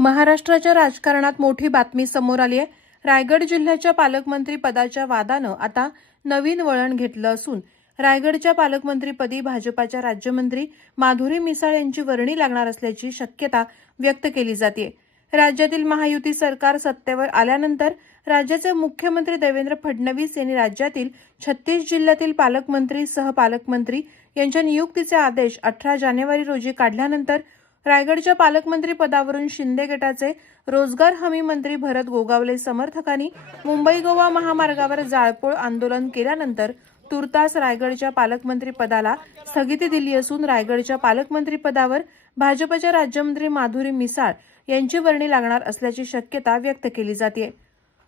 महाराष्ट्राच्या राजकारणात मोठी बातमी समोर आली आहे. रायगड जिल्ह्याच्या पालकमंत्री पदाच्या वादानं आता नवीन वळण घेतलं असून रायगडच्या पालकमंत्रीपदी भाजपाच्या राज्यमंत्री माधुरी मिसाळ यांची वर्णी लागणार असल्याची शक्यता व्यक्त केली जाते राज्यातील महायुती सरकार सत्तेवर आल्यानंतर राज्याचे मुख्यमंत्री देवेंद्र फडणवीस यांनी राज्यातील छत्तीस जिल्ह्यातील पालकमंत्री सहपालकमंत्री यांच्या नियुक्तीचे आदेश अठरा जानेवारी रोजी काढल्यानंतर रायगडच्या पालकमंत्री पदावरून शिंदे गटाचे रोजगार हमी मंत्री भरत गोगावले समर्थकांनी मुंबई गोवा महामार्गावर जाळपोळ आंदोलन केल्यानंतर तुर्तास रायगडच्या पालकमंत्री पदाला स्थगिती दिली असून रायगडच्या पालकमंत्री पदावर भाजपच्या राज्यमंत्री माधुरी मिसाळ यांची वर्णी लागणार असल्याची शक्यता व्यक्त केली जाते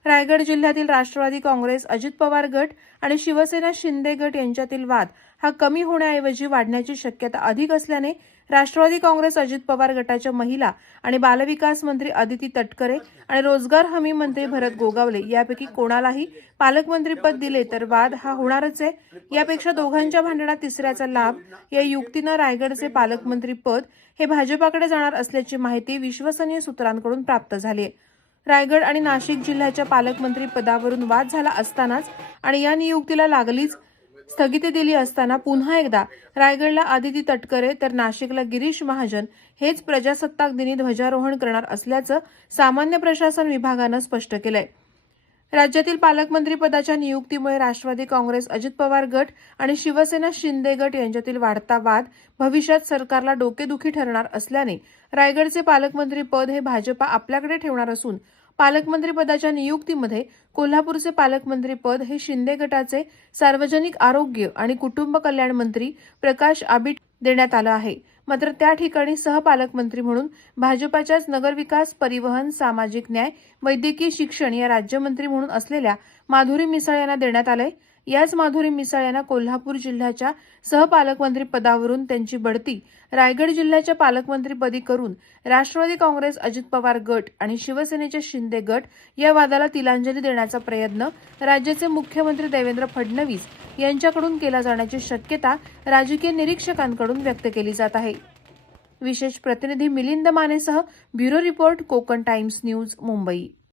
रायगड जिल्ह्यातील राष्ट्रवादी काँग्रेस अजित पवार गट आणि शिवसेना शिंदे गट यांच्यातील वाद हा कमी होण्याऐवजी वाढण्याची शक्यता अधिक असल्याने राष्ट्रवादी काँग्रेस अजित पवार गटाच्या महिला आणि बालविकास मंत्री अदिती तटकरे आणि रोजगार हमी मंत्री भरत गोगावले यापैकी कोणालाही पालकमंत्रीपद दिले तर वाद हा होणारच आहे. यापेक्षा दोघांच्या भांडणात तिसऱ्याचा लाभ या युक्तीनं रायगडचे पालकमंत्री पद हे भाजपाकडे जाणार असल्याची माहिती विश्वसनीय सूत्रांकडून प्राप्त झाली आहे. रायगड आणि नाशिक जिल्ह्याच्या पालकमंत्री पदावरून वाद झाला असतानाच आणि या नियुक्तीला लागलीच स्थगिती दिली असताना पुन्हा एकदा रायगडला आदिती तटकरे तर नाशिकला गिरीश महाजन हेच प्रजासत्ताक दिनी ध्वजारोहण करणार असल्याचं सामान्य प्रशासन विभागानं स्पष्ट केलंय. राज्यातील पालकमंत्री पदाच्या नियुक्तीमुळे राष्ट्रवादी काँग्रेस अजित पवार गट आणि शिवसेना शिंदे गट यांच्यातील वाढता वाद भविष्यात सरकारला डोकेदुखी ठरणार असल्याने रायगडचे पालकमंत्री पद हे भाजपा आपल्याकडे ठेवणार असून पालकमंत्री पदाच्या नियुक्तीमध्ये कोल्हापूरचे पालकमंत्री पद हे शिंदे गटाचे सार्वजनिक आरोग्य आणि कुटुंब कल्याण मंत्री प्रकाश आबिट देण्यात आलं आहे. मात्र त्या ठिकाणी सहपालकमंत्री म्हणून भाजपाच्याच नगरविकास परिवहन सामाजिक न्याय वैद्यकीय शिक्षण या राज्यमंत्री म्हणून असलेल्या माधुरी मिसाळ यांना देण्यात आलंय. याच माधुरी मिसाळ यांना कोल्हापूर जिल्ह्याच्या सहपालकमंत्री पदावरून त्यांची बढती रायगड जिल्ह्याच्या पालकमंत्रीपदी करून राष्ट्रवादी काँग्रेस अजित पवार गट आणि शिवसेनेचे शिंदे गट या वादाला तिलांजली देण्याचा प्रयत्न राज्याचे मुख्यमंत्री देवेंद्र फडणवीस यांच्याकडून केला जाण्याची शक्यता राजकीय निरीक्षकांकडून व्यक्त केली जात आहे. विशेष प्रतिनिधी Milind मानेसह bureau report Konkan Times news Mumbai.